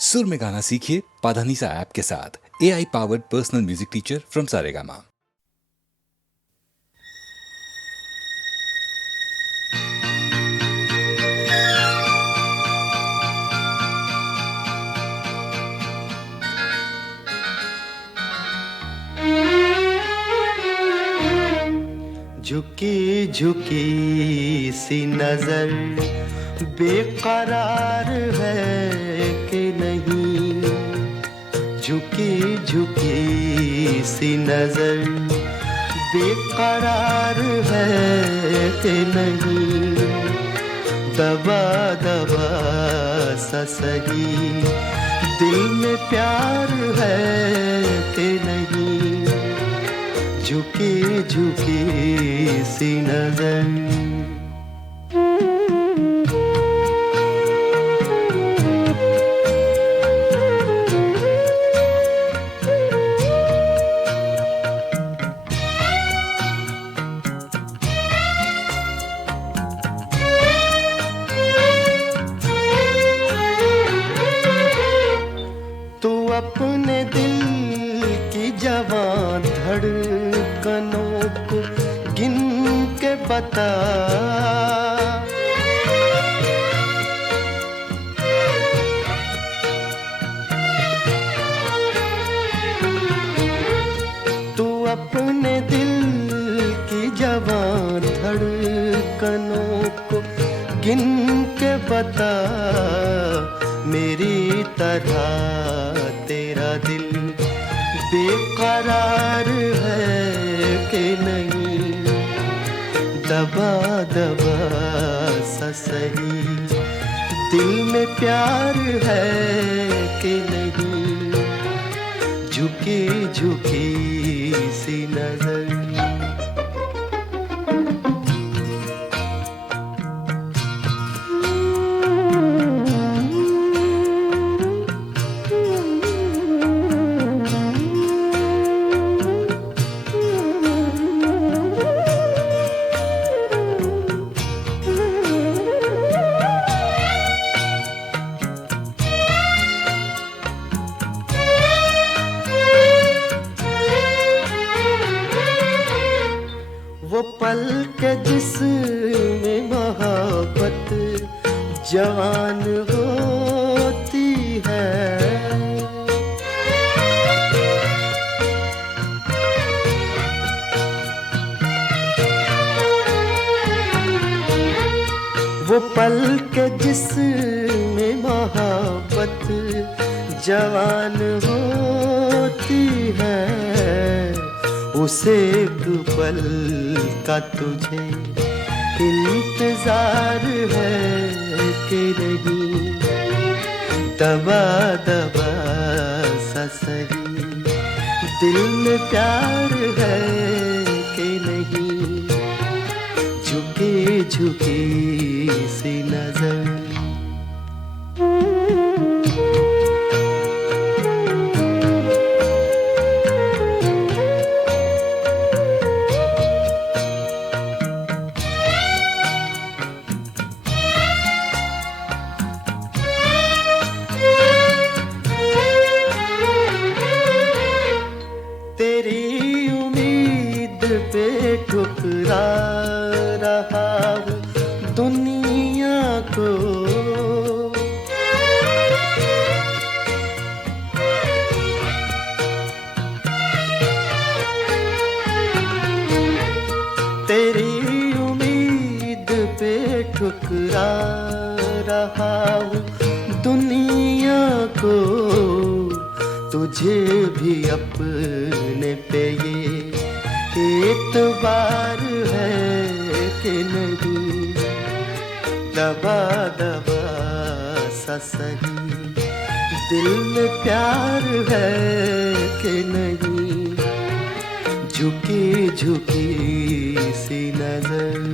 सुर में गाना सीखिए पाधानीसा ऐप के साथ। AI powered personal music teacher from Saregama. झुकी झुकी सी नजर बेकरार है कि नहीं, झुकी झुकी सी नजर बेकरार है कि नहीं, दबा दबा सा सही दिल में प्यार है कि नहीं, झुकी झुकी सी नजर। तू अपने दिल की जवां धड़कनों को गिन के बता, तू अपने दिल की जवां धड़कनों को गिन के बता, मेरी तरह तेरा दिल बेकरार है कि नहीं, दबा दबा सा सही दिल में प्यार है कि नहीं, झुकी झुकी सी नजर। वो पल के जिसमें मोहब्बत जवान होती है, वो पल के जिसमें मोहब्बत जवान होती है, उसे एक पल का तुझे इंतजार है कि नहीं, दबा दबा सा सही दिल में प्यार है कि नहीं, झुकी झुकी सी नजर। तेरी उम्मीद पे ठुकरा रहा हूँ दुनिया को, तेरी उम्मीद पे ठुकरा रहा हूँ दुनिया को, तुझे भी अपने पे ये एतबार है कि नहीं, दबा दबा सा सही दिल में प्यार है कि नहीं, झुकी झुकी सी नजर।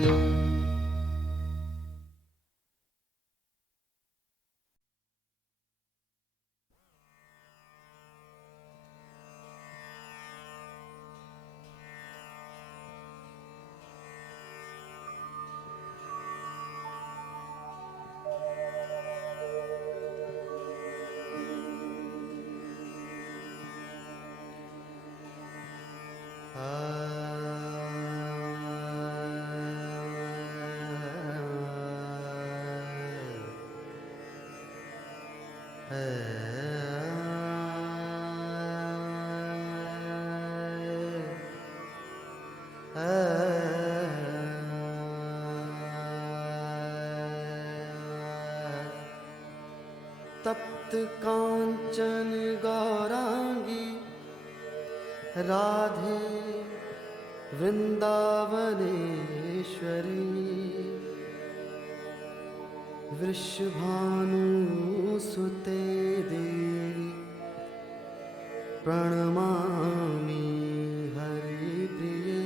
तप्त कांचन गौरांगी राधे वृंदावनेश्वरी वृषभानुसुते देवी प्रणमामि हरिप्रिये।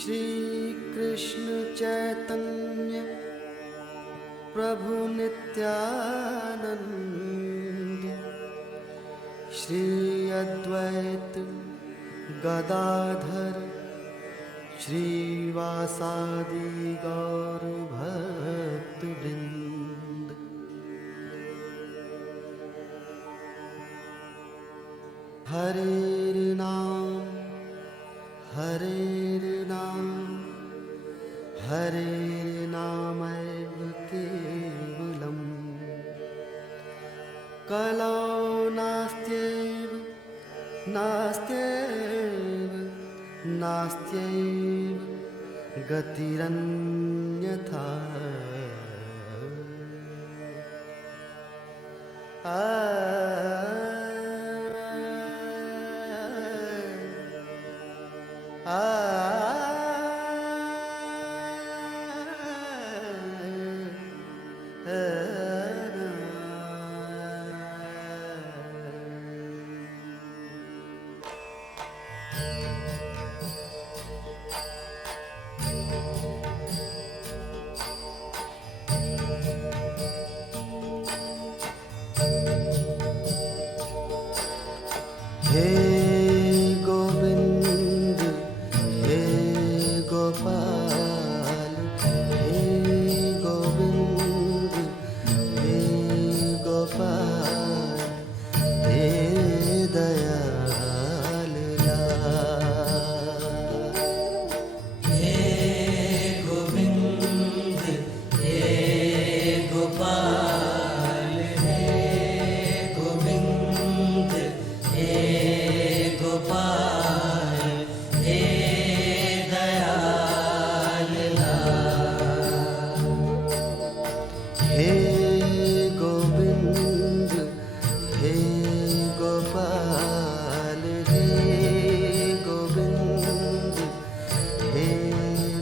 श्री कृष्ण चैतन्य प्रभु नित्यानंद श्री अद्वैत गदाधर श्रीवासादि गौर भक्तवृंद। हरे नाम हरे नाम हरे नामैव केवलम् कलौ नास्त्यैव नास्त्यैव नास्त्यैव गतिरन्यथा। हे गोविंद हे गोपाल हे गोविंद हे गोपाल हे दयाल हे गोविंद हे गोपाल हे गोविंद हे गोपाल हे दयाल हे गोविंद हे गोपाल हे गोविंद हे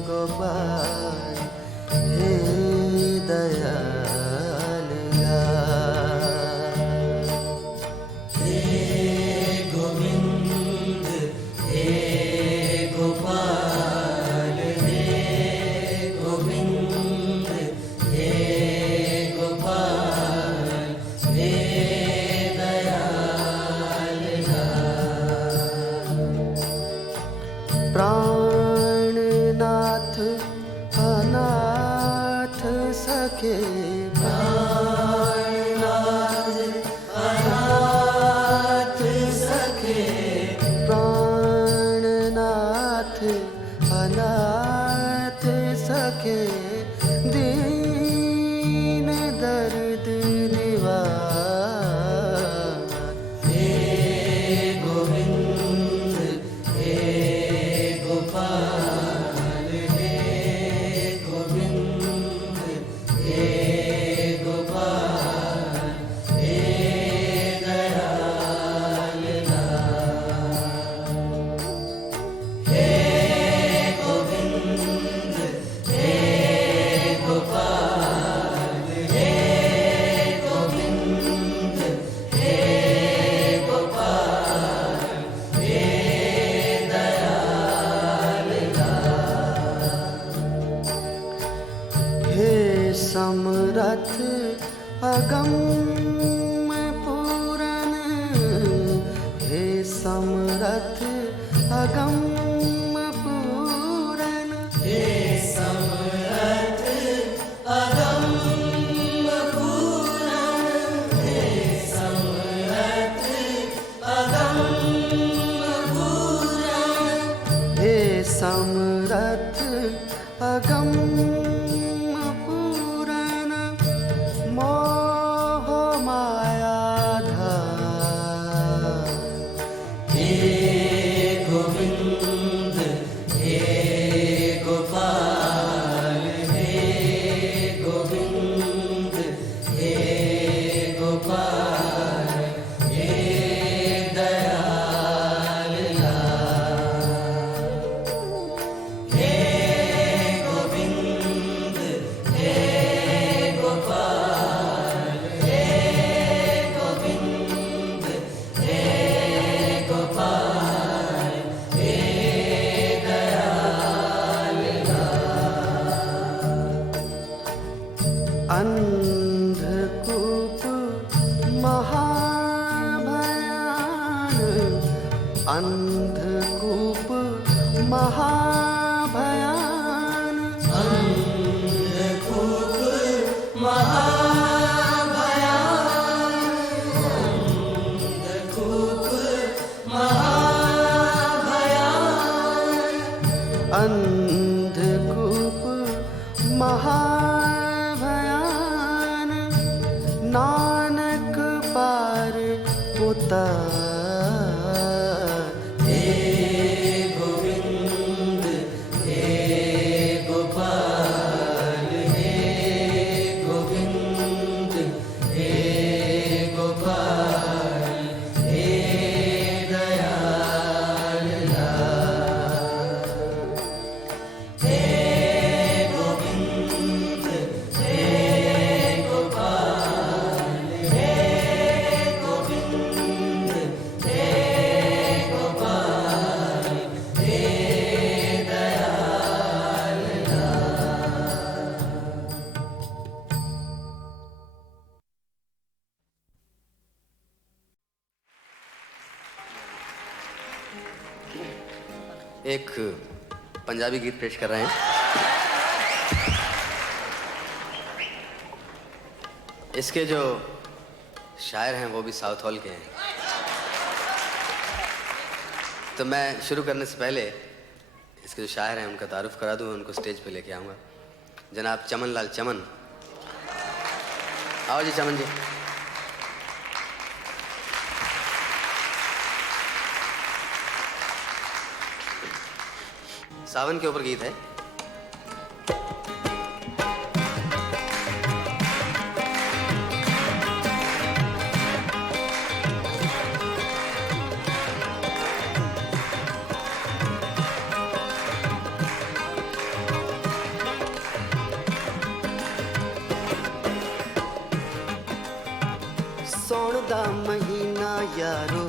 गोपाल हे दयाल हे गोविंद हे गोपाल हे गोविंद हे गोपाल हे दयाल प्राणनाथ अनाथ सखे प्राणनाथ अनाथ सखे प्राणनाथ अनाथ सखे दीन दर्द निवार। हे गोविंद हे गोपाल हे गोविंद हे गोपाल हे दयाल हे गोविंद हे गोपाल हे गोविंद हे गोपाल हे दयाल हे समरथ अगम पूरन हे समरथ अगम पूरन हे समरथ अगम पूरन हे समरथ अंधकूप महाभयान, अंधकूप महाभयान, अंधकूप महाभयान, अंधकूप महाभयान, अंधकूप महाभयान, नानक पार उतार। हे गोविंद हे गोपाल, हे गोविंद हे गोपाल, हे दयाल लाल। हे गोविंद हे गोपाल, हे गोविंद हे गोपाल, हे दयाल लाल। एक पंजाबी गीत पेश कर रहे हैं। इसके जो शायर हैं वो भी साउथ हॉल के हैं। तो मैं शुरू करने से पहले इसके जो शायर हैं उनका तारुफ करा दूं, उनको स्टेज पे लेके आऊँगा। जनाब चमन लाल चमन, आओ जी चमन जी। सावन के ऊपर गीत है। सौण दा महीना यारो,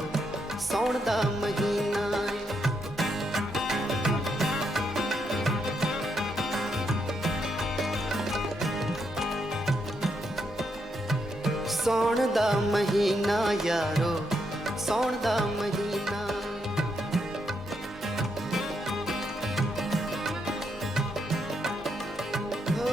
सौण दा महीना ए। सौण दा महीना यारो, सौण दा महीना। हो,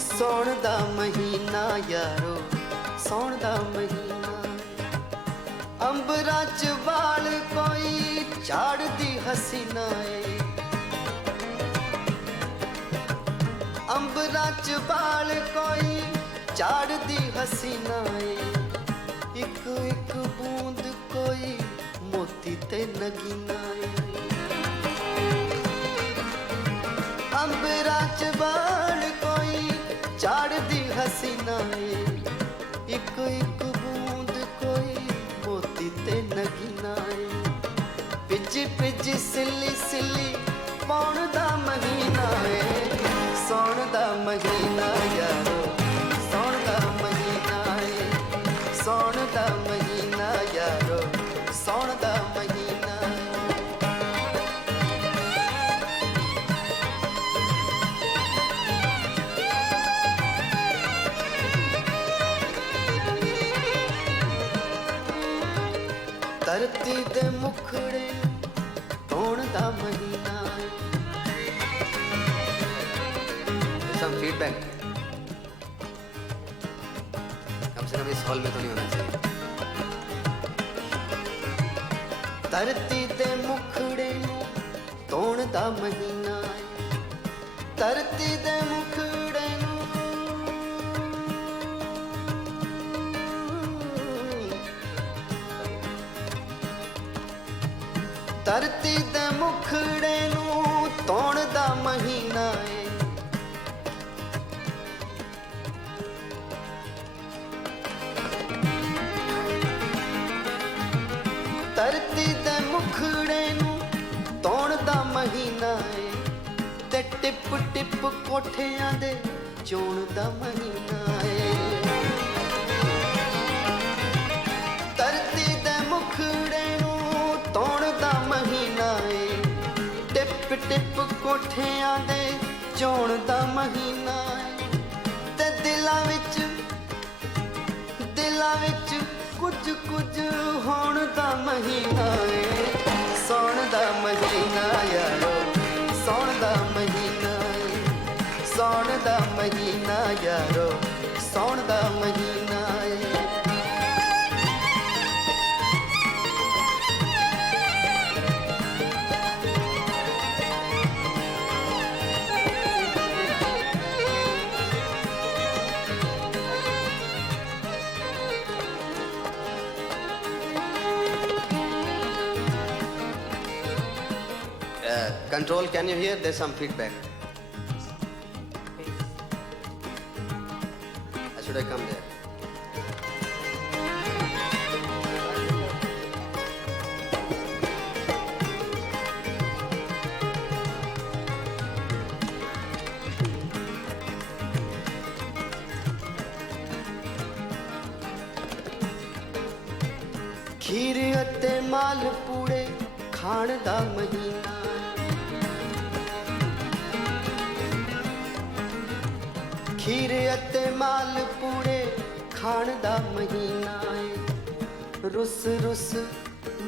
सौण दा महीना यारो, सौण दा महीना। अंबरा च बाल कोई चाड़दी हसीना ए। अंबरा च बाल कोई चाड़दी हसीना ए। एक एक बूंद कोई मोती ते नगीना ए। अंबरा च बाल कोई चाड़दी हसीना ए। एक एक बूंद कोई मोती ते नगीना ए। पिज पिज सिली सिली पौण दा महीना ए। सौण दा महीना यारो, सौण दा महीना ए। सौण दा महीना यारो, सौण दा महीना ए। धरती दे मुखड़े धोण दा महीना। सम फीडबैक कम से कम इस हॉल में तो नहीं होना चाहिए। धरती दे मुखड़े धोण दा महीना। धरती दे मुखड़े धरती दे मुखड़े नूं धोण दा महीना ए। धरती दे मुखड़े नूं धोण ਟਿਪ ਟਿਪ ਕੋਠਿਆਂ ਦੇ ਚੋਣ ਦਾ ਮਹੀਨਾ ਏ ਧਰਤੀ ਦੇ ਮੁਖੜੇ ਨੂੰ ਧੋਣ ਦਾ ਮਹੀਨਾ ਏ ਟਿਪ ਟਿਪ ਕੋਠਿਆਂ ਦੇ ਚੋਣ ਦਾ ਮਹੀਨਾ ਏ ਤੇ ਦਿਲਾਂ ਵਿੱਚ ਕੁਝ ਕੁਝ ਹੋਣ ਦਾ ਮਹੀਨਾ ਏ ਸੌਣ ਦਾ ਮਹੀਨਾ ਯਾਰੋ ਸੌਣ ਦਾ ਮਹੀਨਾ ਏ ਸੌਣ ਦਾ ਮਹੀਨਾ ਯਾਰੋ ਸੌਣ ਦਾ ਮਹੀਨਾ ਏ Control, can you hear? There's some feedback. Should I come there? ਖੀਰ ਅਤੇ ਮਾਲ ਪੂੜੇ ਖਾਣ ਦਾ ਮਹੀਨਾ ਖੀਰ ਅਤੇ ਮਾਲ ਪੂੜੇ ਖਾਣ ਦਾ ਮਹੀਨਾ ਏ ਰੁੱਸ ਰੁੱਸ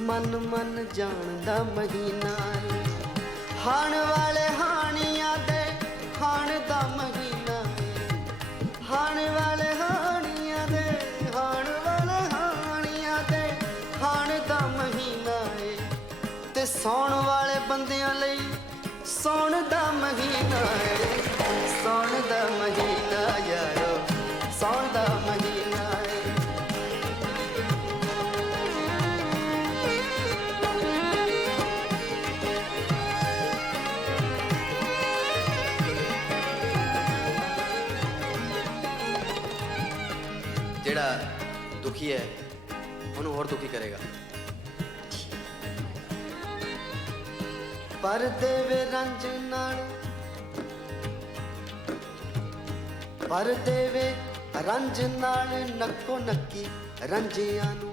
ਮਨ ਮਨ ਜਾਣ ਦਾ ਮਹੀਨਾ ਏ ਹਾਣ ਵਾਲੇ ਹਾਣੀਆਂ ਦੇ ਹਾਣ ਦਾ ਮਹੀਨਾ ਏ ਹਾਣ ਵਾਲੇ ਹਾਣੀਆਂ ਦੇ ਹਾਣ ਵਾਲੇ ਹਾਣੀਆਂ ਦੇ ਹਾਣ ਦਾ ਮਹੀਨਾ ਏ ਤੇ ਸੌਣ ਵਾਲੇ ਬੰਦਿਆਂ ਲਈ ਸੌਣ ਦਾ ਮਹੀਨਾ ਏ ਸੌਣ ਦਾ ਮਹੀਨਾ ਯਾਰੋ ਸੌਣ ਦਾ ਮਹੀਨਾ ਏ ਜਿਹੜਾ ਦੁਖੀ ਹੈ ਉਹਨੂੰ ਹੋਰ ਦੁਖੀ ਕਰੇਗਾ ਪਰ ਦੇਵੇ ਰੰਜ ਨਾਲ ਪਰ ਦੇਵੇ ਰੰਜ ਨਾਲ ਨੱਕੋ ਨੱਕੀ ਰੰਜਿਆਂ ਨੂੰ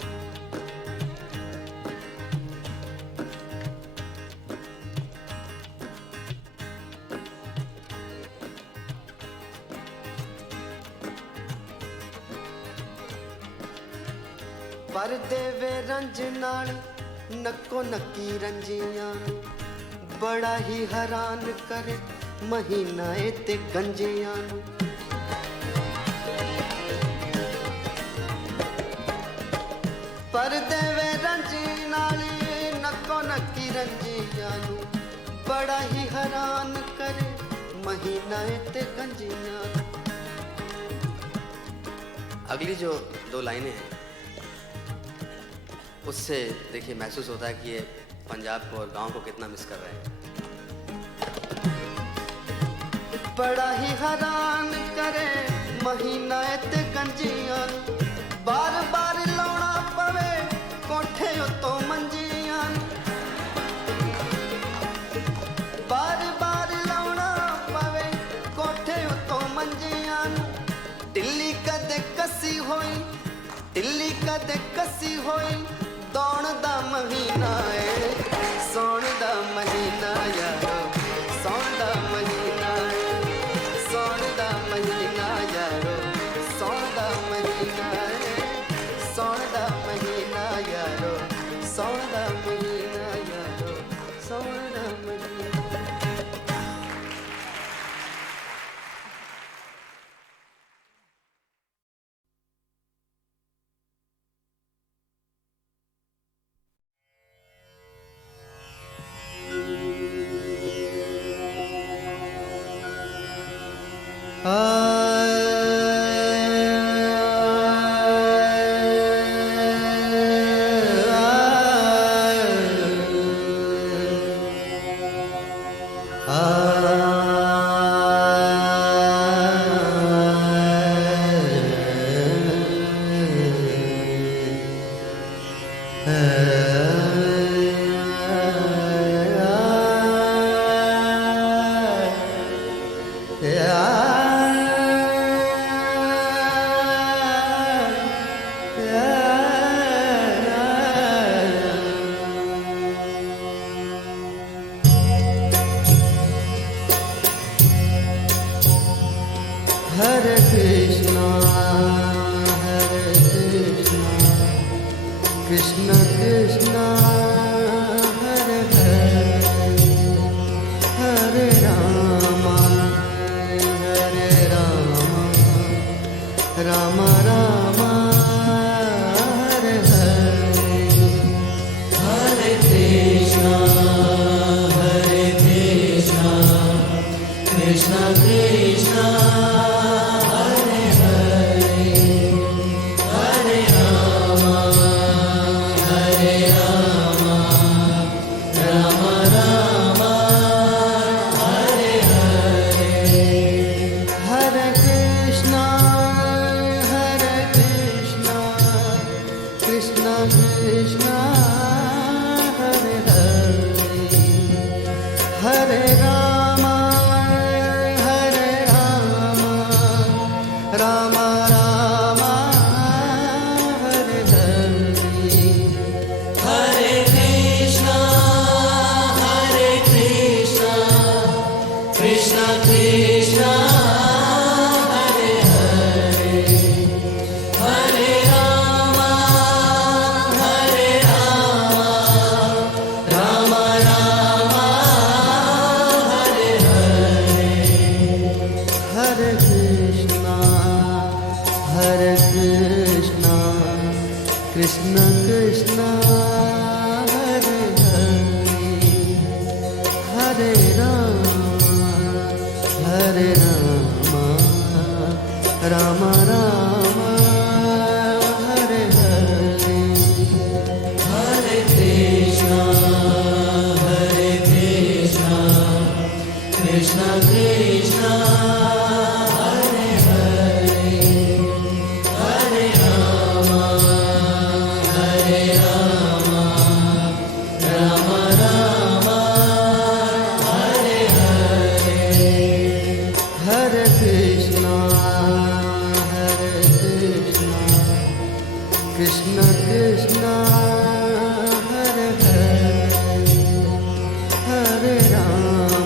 ਪਰ ਦੇਵੇ ਰੰਜ ਨਾਲ ਨੱਕੋ ਨੱਕੀ ਰੰਜਿਆਂ ਨੂੰ ਬੜਾ ਹੀ ਹੈਰਾਨ ਕਰੇ ਮਹੀਨਾ ਏ ਤੇ ਗੰਜਿਆਂ ਨੂੰ ਪਰ ਦੇਵੇ ਰੰਜ ਨਾਲ ਨੱਕੋ ਨੱਕੀ ਰੰਜਿਆਂ ਨੂੰ ਬੜਾ ਹੀ ਹੈਰਾਨ करे महीना ते गंजियां। अगली जो दो लाइनें हैं उससे देखिए महसूस होता है कि ये पंजाब को और गांव को कितना मिस कर रहे हैं। बड़ा ही हैरान करे महीना ते गंजियां, बार बार लाउना पवे कोठे उत्तों मंजियां, बार बार लाउना पवे कोठे उत्तों मंजियां। टिल्ली कदे कसी होई, टिल्ली कदे कसी होई, दौड़ दा महीना है, सौण दा महीना यारो, सौण दा महीना है, सौण दा महीना यारो, सौण दा महीना है, सौण दा महीना यारो, सौण दा महीना यारो, सौण दा महीना। Hare Krishna, Hare Krishna, Krishna Krishna, Hare Hare, Hare Rama, Hare Rama, Rama Rama, Hare Hare, Hare Krishna, Hare Krishna, Krishna Krishna, Hare Hare, Hare Rama, Hare Rama, Rama Rama, Hare Hare, Hare Krishna, Hare Krishna, Krishna Krishna, Hare Hare, Hare Rama, Hare Rama, Rama Rama, Hare Hare, Hare Krishna, Hare Krishna, Krishna Krishna, Hare Hare, Hare Rama, Hare Rama, Rama Rama, Hare Hare, Hare Krishna, Hare Krishna, Krishna Krishna, Hare Hare, Hare Rama, Hare Rama, Rama Rama, Hare Hare, Hare Krishna, Hare Krishna, Krishna Krishna, Hare Hare, Hare Rama, Hare Rama, Rama Rama, Hare Hare, Hare Krishna, Hare Krishna, Krishna Krishna, Hare Hare, Hare Rama,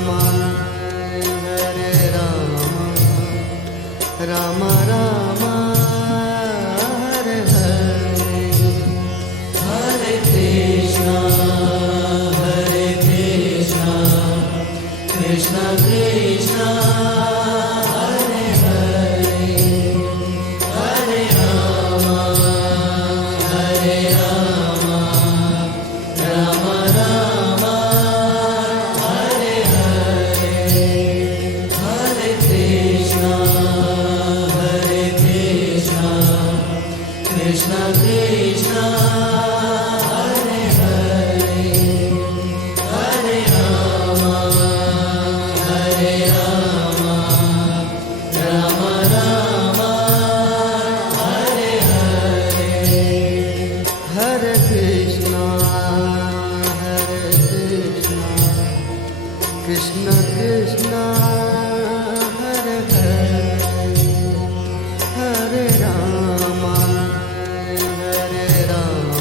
Hare Rama, Rama Rama, Hare Hare, Hare Krishna, Hare Krishna, Krishna Krishna, Hare Hare, Hare Rama, Hare Rama, Rama Rama, Hare Hare, Hare Krishna, Hare Krishna, Krishna Krishna, Hare Hare, Hare Rama, Hare Rama, Rama Rama, Hare Hare, Hare Krishna, Hare Krishna, Krishna Krishna, Hare Hare, Hare Rama, Hare Rama,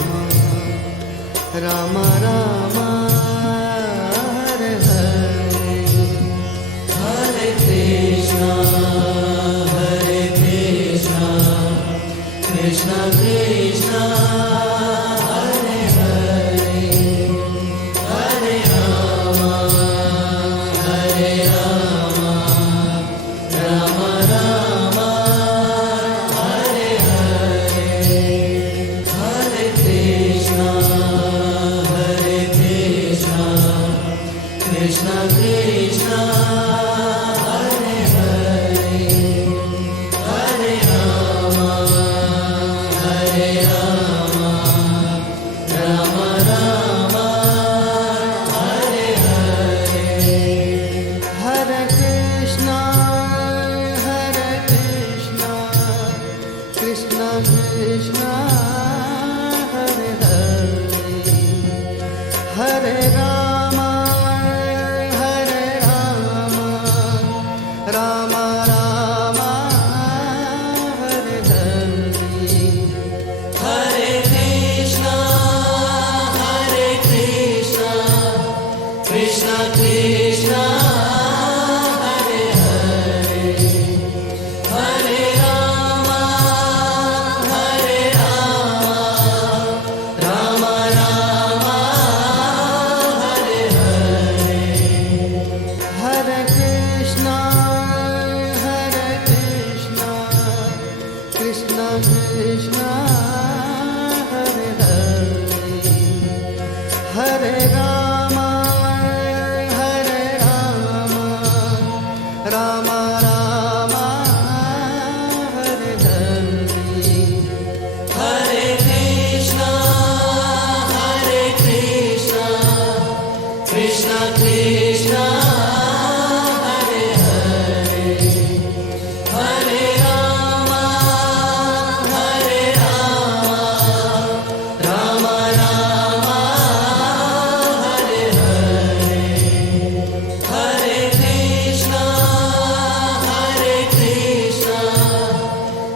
Rama Rama, Hare Hare, Hare Krishna, Hare Krishna, Krishna Krishna, Hare Hare, Hare Rama, Hare Rama, Rama Rama, Hare Hare, Hare Krishna, Hare Krishna, Krishna Krishna, Hare Hare, Hare Rama, Hare Rama, Rama Rama, Hare Hare, Hare Krishna, Hare Krishna, Krishna Krishna, Hare Hare, Hare Rama, Hare Rama, Rama Rama, Hare Hare, Hare Krishna, Hare Krishna, Krishna Krishna, Hare Hare, Hare Krishna Hare Hare Hare Rama Ram Ram Hare Hare Hare Krishna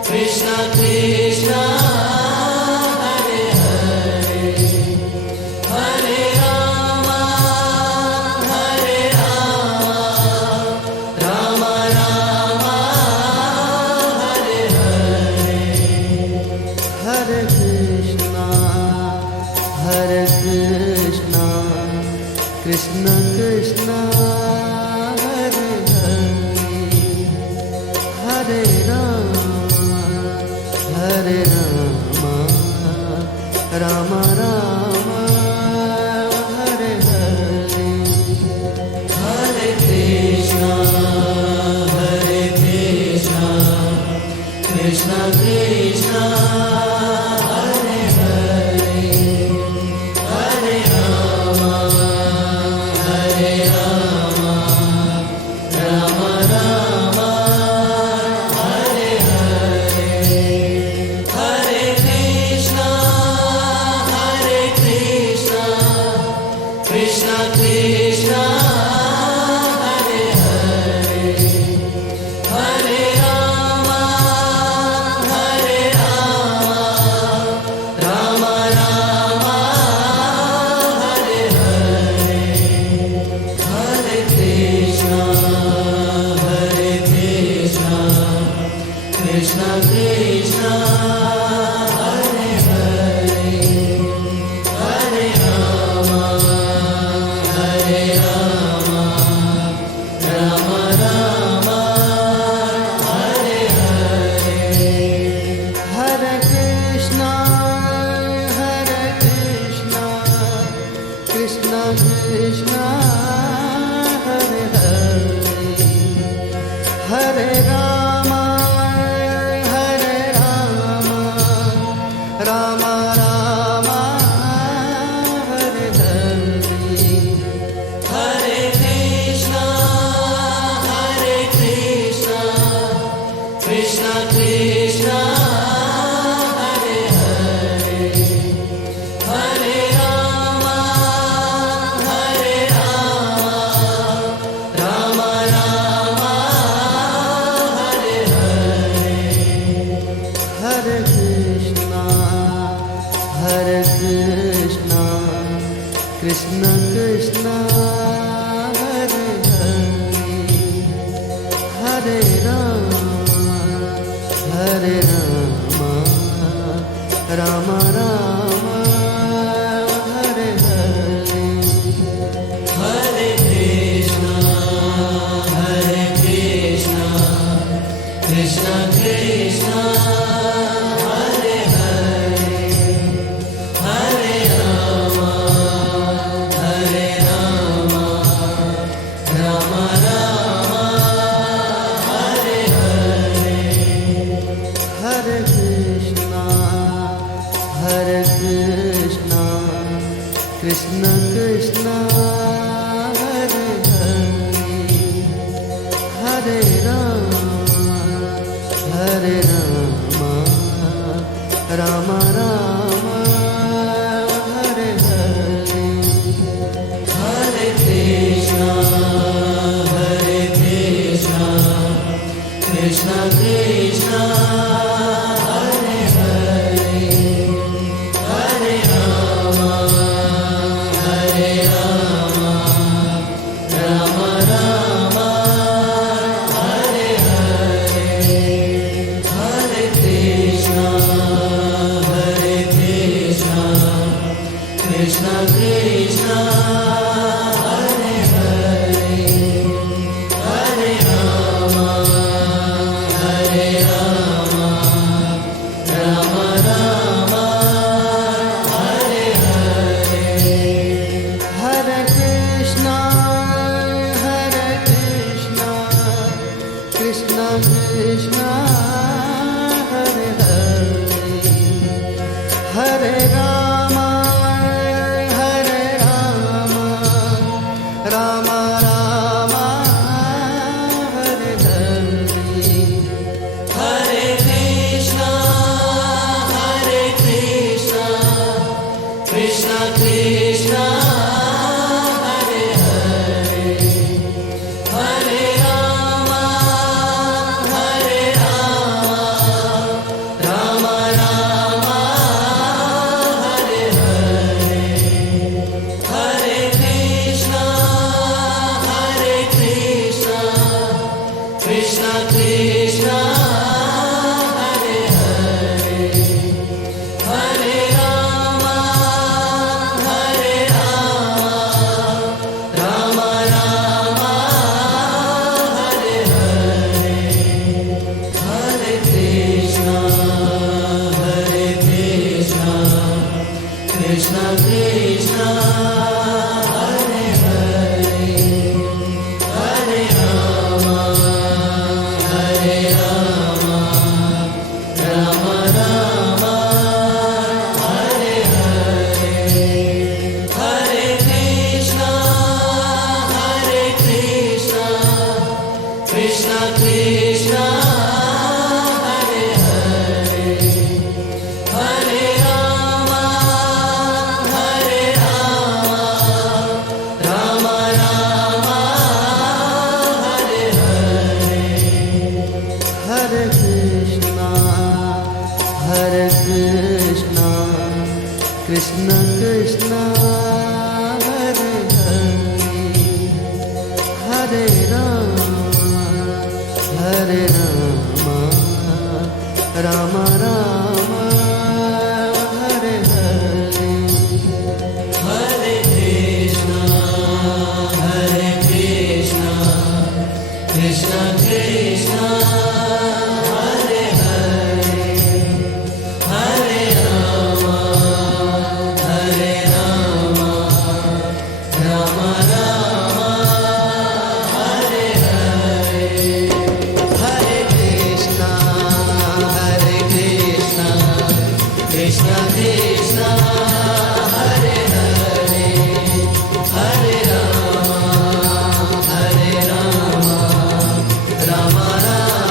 Krishna Krishna Hare Hare Hare Ram Ram Ram Hare Hare Hare Krishna Krishna Krishna Hare Hare Hare Ram Ram Hare Hare Hare Krishna Krishna Krishna Hare Hare Hare Ram Ram Ram Hare Hare Hare Krishna Krishna Krishna Hare Hare Hare Ram Ram Ram Hare Hare Hare Krishna Krishna Krishna Hare Hare Hare Ram Ram Ram Hare Hare Hare Krishna Krishna Krishna Hare Hare Hare Ram Ram Ram Hare Hare Hare Krishna Krishna Krishna Hare Hare Hare Ram Ram Ram Hare Hare Hare Krishna Krishna Krishna Hare Hare Hare Ram Ram Ram Hare Hare Hare Krishna Krishna Krishna Hare Hare Hare Ram Ram Ram Hare Hare Hare Krishna Krishna Krishna Hare Hare Ram Ram Ram Hare Hare Hare Krishna Krishna Krishna Hare Hare Hare Ram Ram Hare Hare Hare Krishna, Krishna Krishna, Hare Hare, Hare Rama, Rama Rama, Hare Hare, Hare Krishna, Krishna Krishna, Hare Hare, Hare Rama, Rama Rama, Hare Hare, Hare Krishna, Krishna Krishna, Hare Hare, Hare Rama, Rama Rama, Hare Hare, Hare Krishna, Krishna Krishna, Hare Hare, Hare Rama, Rama Rama, Hare Hare, Hare Krishna, Krishna Krishna, Hare Hare, Hare Rama, Rama Rama, Hare Hare. Hare Krishna, Krishna Krishna, Hare Hare, Hare Rama, Rama Rama, Hare Hare, Hare Krishna, Krishna Krishna, Hare Hare, Hare Rama, Rama Rama,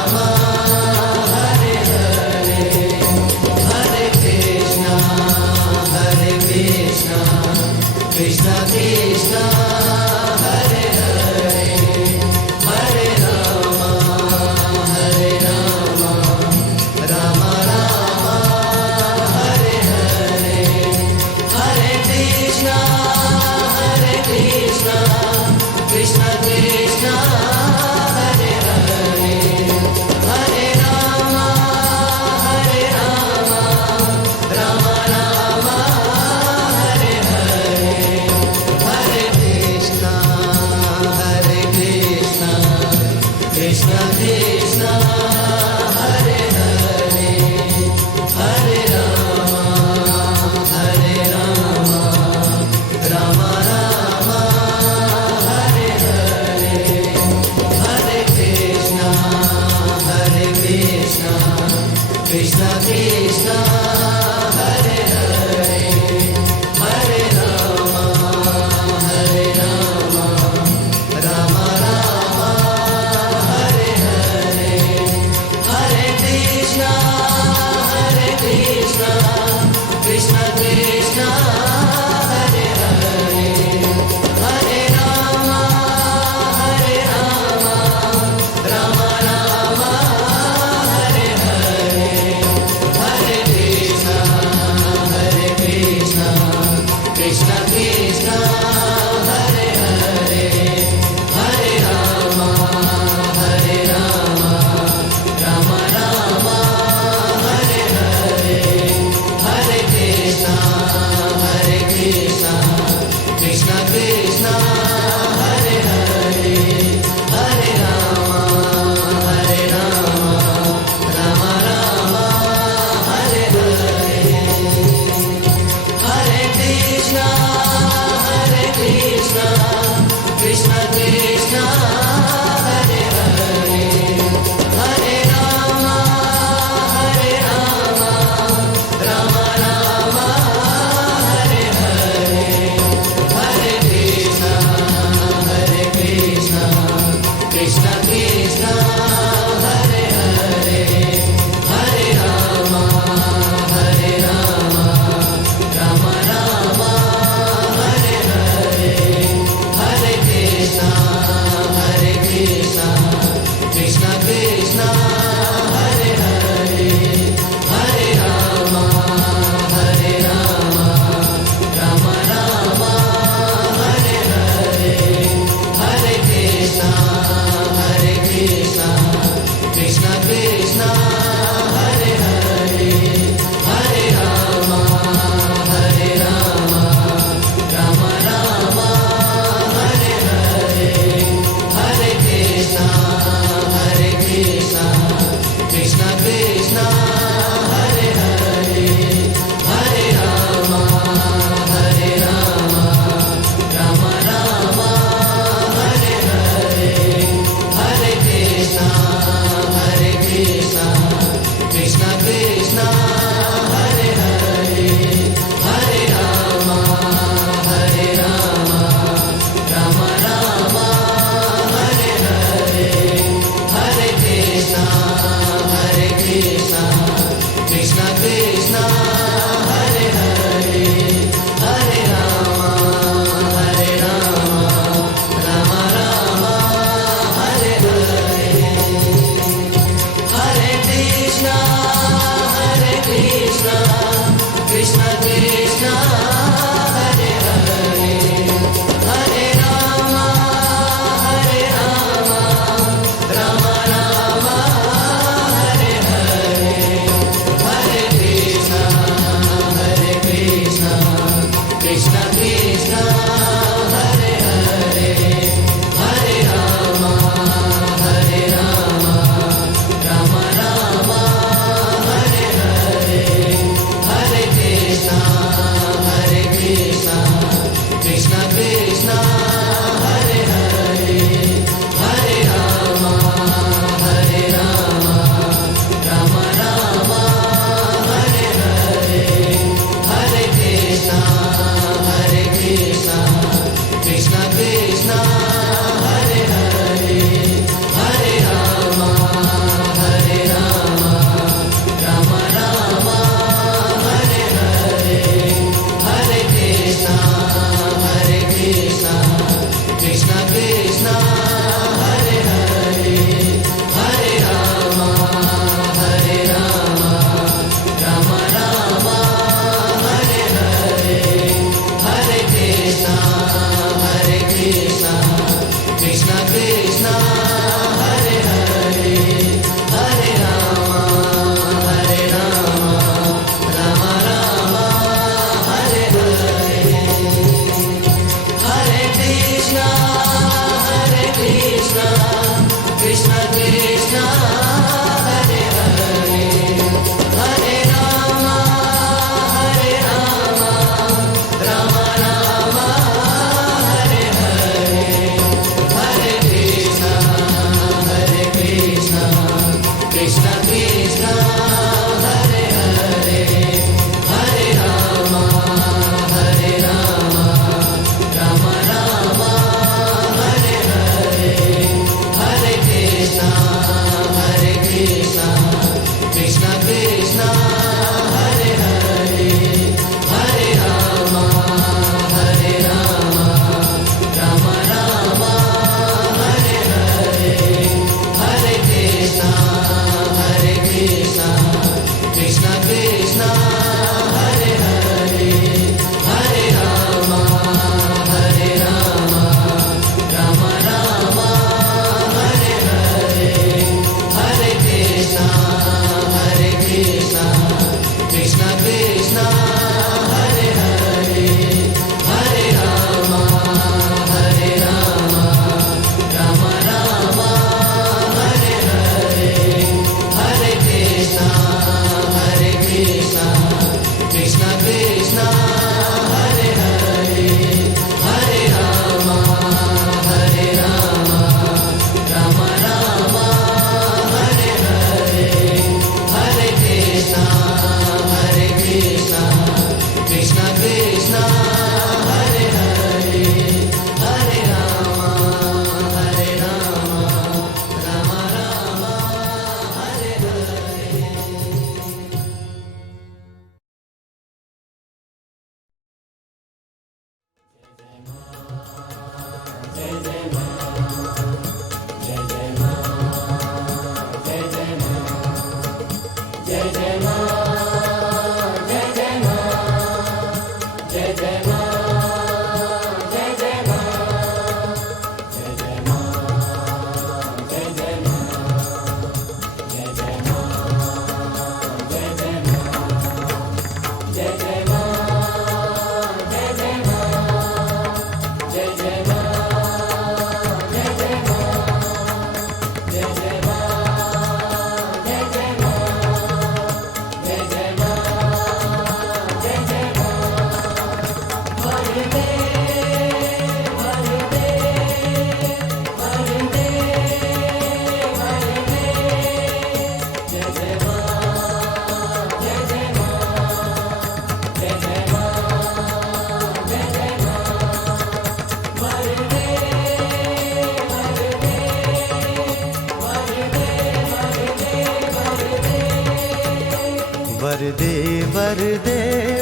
वरदे वरदे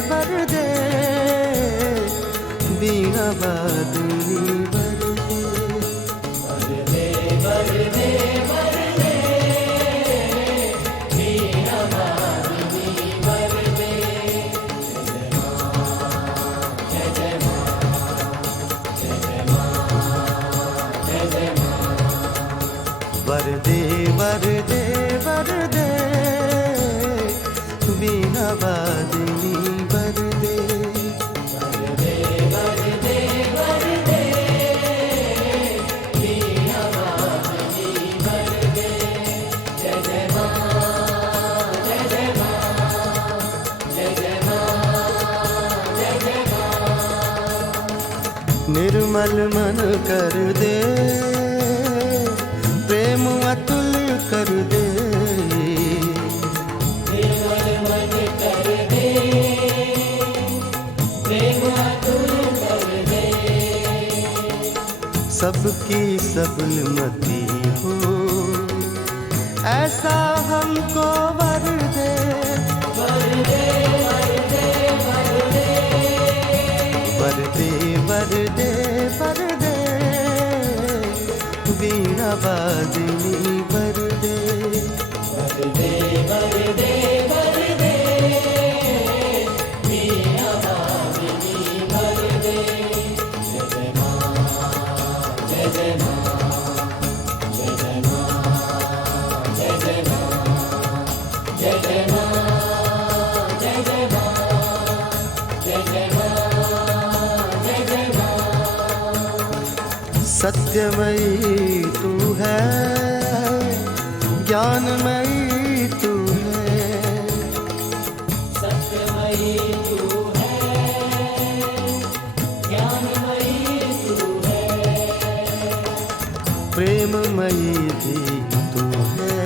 वरदे बीना वादनी वरदे वरदे वरदे वरदे वीणा वादिनी वरदे जय जय मां जय जय मां जय जय मां वरदे वरदे वरदे बीना वादनी वरदे वरदे वरदे वरदे वीणा वादिनी वरदे जय जय मां जय जय मां जय जय मां जय जय मां निर्मल मन कर दे प्रेम अतुल कर दे निर्मल मन कर दे प्रेम अतुल कर दे सबकी सबलमती हो ऐसा हमको वर दे वरदे वरदे वरदे वरदे वरदे वरदे वीणा वादिनी वरदे वरदे वरदे वरदे वीणा वादिनी वरदे जय जय मां जय जय मां जय जय मां जय जय मां जय जय मां जय जय मां जय जय मां जय जय मां सत्यमयी तू है ज्ञानमयी तू है सत्यमयी तू है ज्ञानमयी तू है प्रेममयी भी तू है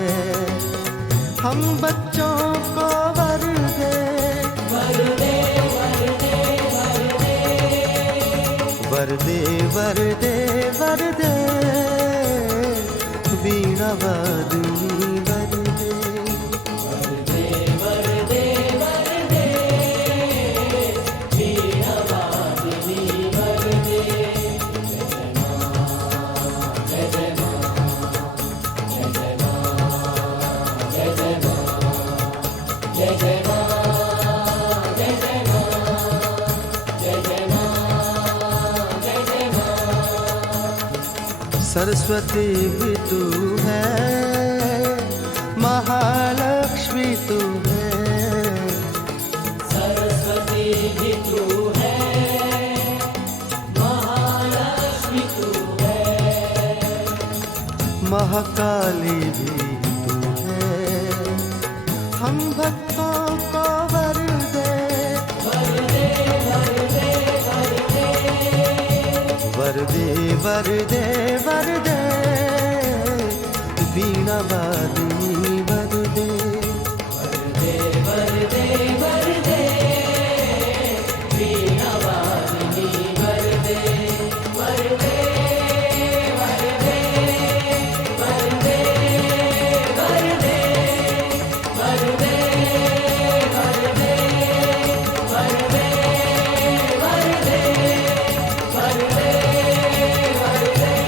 हम बच्चों को वर दे वरदे वरदे वरदे वरदे वरदे वरदे वीणा वादिनी वरदे वरदे वरदे वरदे वीणा वादिनी वरदे जय जय मां जय जय मां जय जय मां जय जय मां जय जय मां जय जय मां जय जय मां जय जय मां सरस्वती भी तू है महालक्ष्मी तू है सरस्वती भी तू है महालक्ष्मी तू है महाकाली भी तू है हम भक्तों को वर दे वरदे वरदे वरदे वरदे वरदे वरदे वीणा वादिनी वरदे वरदे वरदे वरदे वीणा वादिनी वरदे वरदे वरदे वरदे वरदे वरदे वरदे वरदे वरदे वरदे वरदे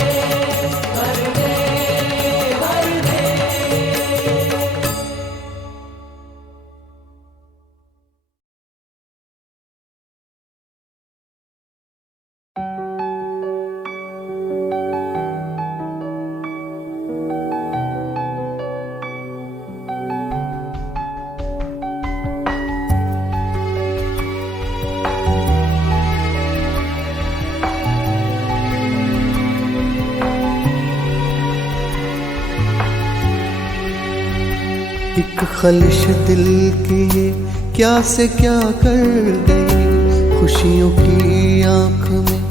एक खलिश दिल की ये क्या से क्या कर गई, खुशियों की आंख में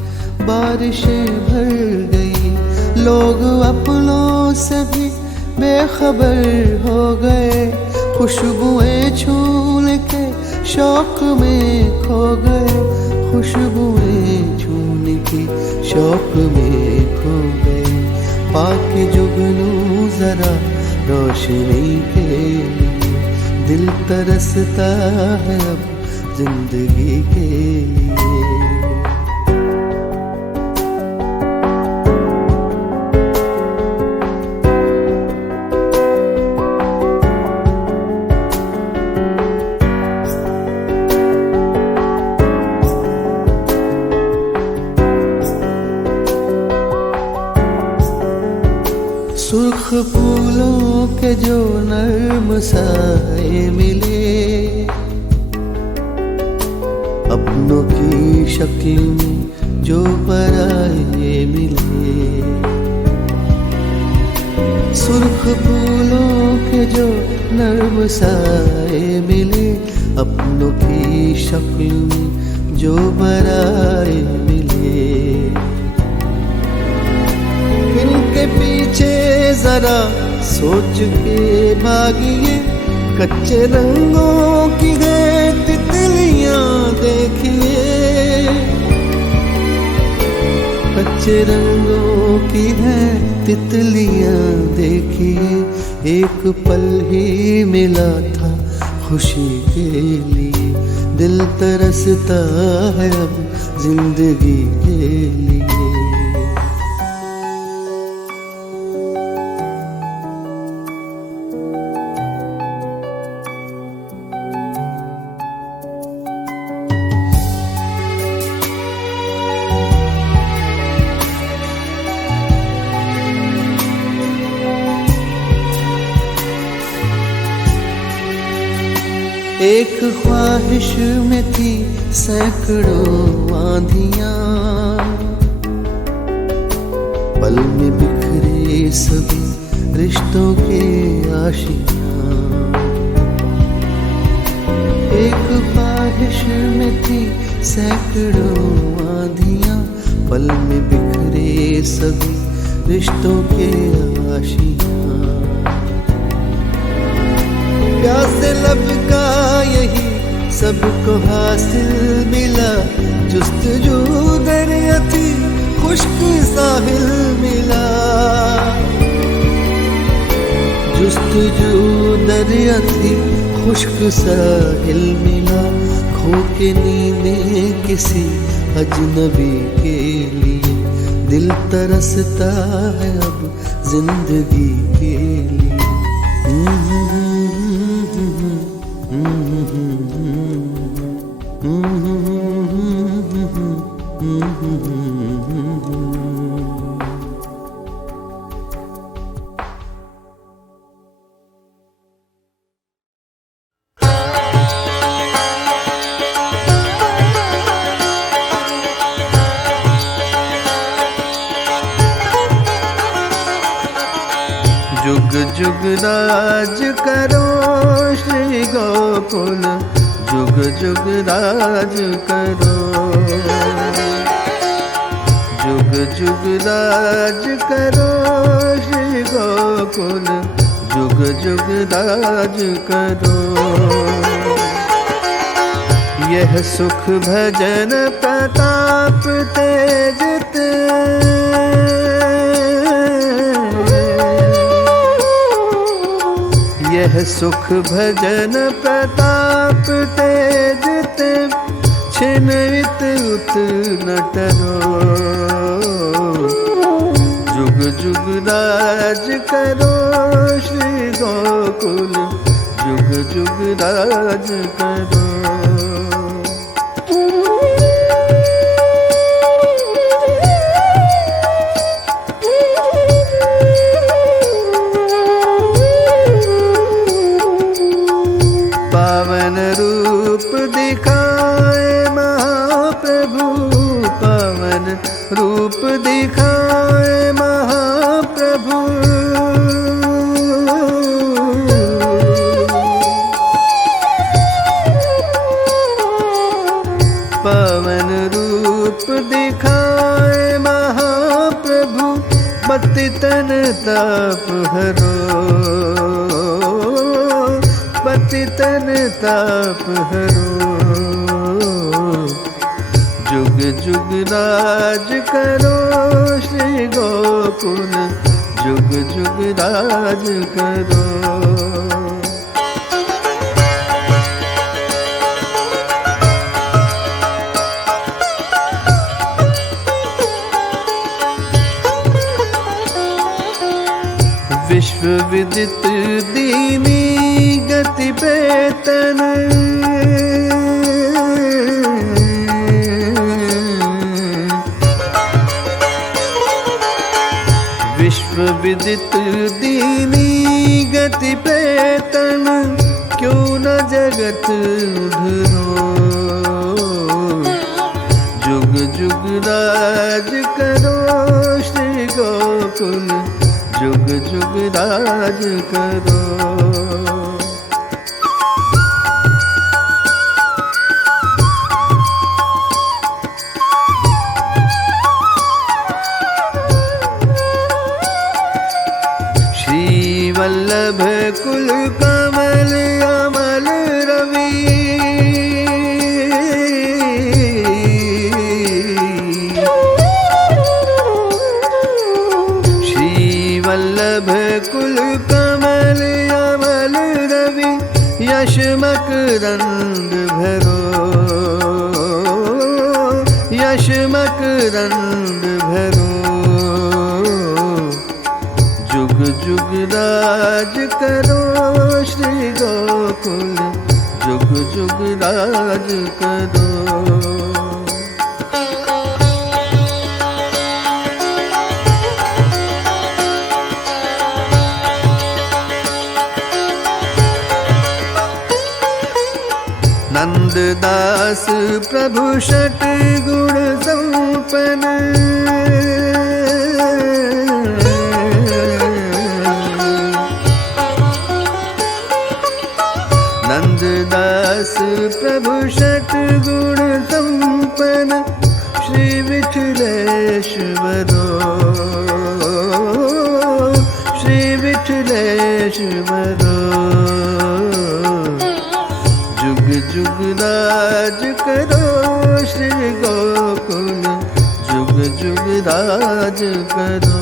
बारिशें भर गई। लोग अपनों से भी बेखबर हो गए, खुशबुएं छूने के शौक में खो गए, खुशबुएं छूने की शौक में खो गए। पाके जुगनू जरा रोशनी के लिए, दिल तरसता है अब जिंदगी के लिए। सुर्ख फूलों के जो नर्म साए मिले, अपनों की शक्ल में जो पराए मिले। सुर्ख फूलों के जो नर्म साए मिले, अपनों की शक्ल में जो पराए मिले। इनके पीछे जरा सोच के भागिए, कच्चे रंगों की है तितलियां देखिए, कच्चे रंगों की है तितलियां देखिए। एक पल ही मिला था खुशी के लिए, दिल तरसता है अब जिंदगी के लिए। एक ख्वाहिश में थी सैकड़ों आंधियां, पल में बिखरे सभी रिश्तों के आशियां। एक ख्वाहिश में थी सैकड़ों आंधियां, पल में बिखरे सभी रिश्तों के आशियां। प्यासे लब का यही सबको हासिल मिला, जुस्तजू दरिया थी खुश्क साहिल मिला, जुस्तजू दरिया थी खुश्क साहिल मिला। खो के नींदें किसी अजनबी के लिए, दिल तरसता है अब जिंदगी के लिए। जुग जुग राज करो श्री गोकुल, जुग जुग राज करो, जुग जुग राज करो श्री गोकुल, जुग जुग राज करो। यह सुख भजन प्रताप तेज यह सुख भजन प्रताप तेज ते, छिनवित उत न टरो। जुग जुग राज करो श्री गोकुल, जुग जुग राज करो। पावन रूप दिखाए महाप्रभु, पावन रूप दिखाए महाप्रभु। पतितन ताप हरो, पतितन ताप हरो। जुग जुग राज करो श्री गोकुल, जुग जुग राज करो। विश्व विदित दीनी गति बेतन, विश्व विदित दीनी गति बेतन, क्यों न जगत उधरो। जुग जुग राज करो श्री गोकुल, जुग जुग राज करो। श्री वल्लभ कुल कमल अमल रवि, वल्लभ कुल कमल अमल रवि, यश मकरंद भरो, यश मकरंद भरो। जुग जुग राज करो श्री गोकुल, जुग जुग राज करो। नंददास प्रभु षट गुण संपन्न, नंददास प्रभु षट गुण संपन्न, श्री विठलेश्वरो, श्री विठलेश्वरो। जुग जुग राज करो श्री गोकुल, जुग जुग राज करो,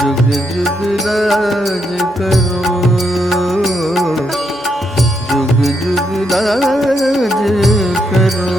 जुग जुग राज करो, जुग जुग राज करो।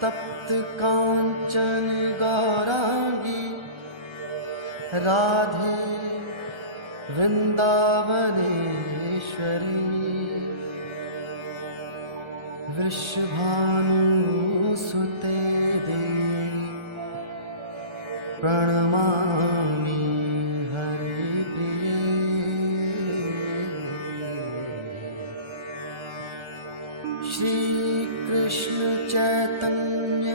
तप्त कांचन गौरांगी राधे वृंदावनेश्वरी, विश्वभानुसुते देवी प्रणमामि हरिप्रिये। श्री कृष्ण चैतन्य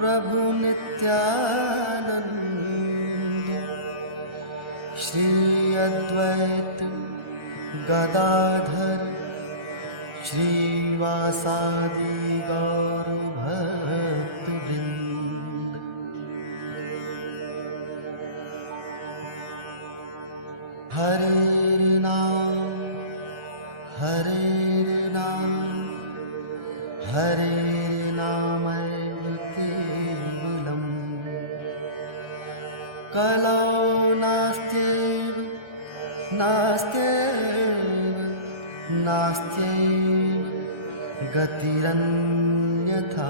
प्रभु नित्यानंद, श्री अद्वैत गदाधर श्रीवासादि गौर भक्तवृंद। हरे नाम हरे नाम हरे नामैव केवलम्, कलौ नास्त्येव नास्त्येव नास्ति गतिरन्यथा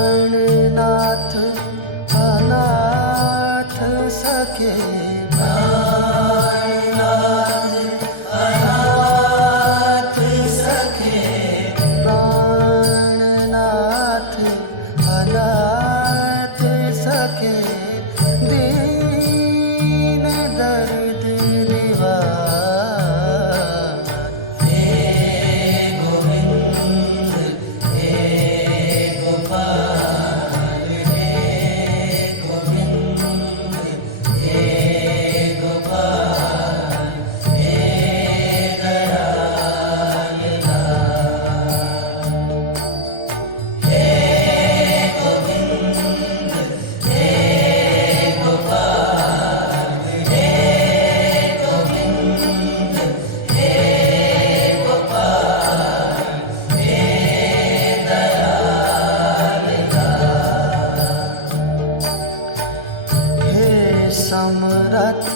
प्राणनाथ अनाथ सखे प्राणनाथ अनाथ सखे प्राणनाथ अनाथ सखे दीन दर्द निवार हे गोविंद हे गोपाल हे गोविंद हे गोपाल हे दयाल हे गोविंद हे गोपाल हे गोविंद हे गोपाल हे दयाल हे समरथ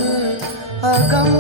अगम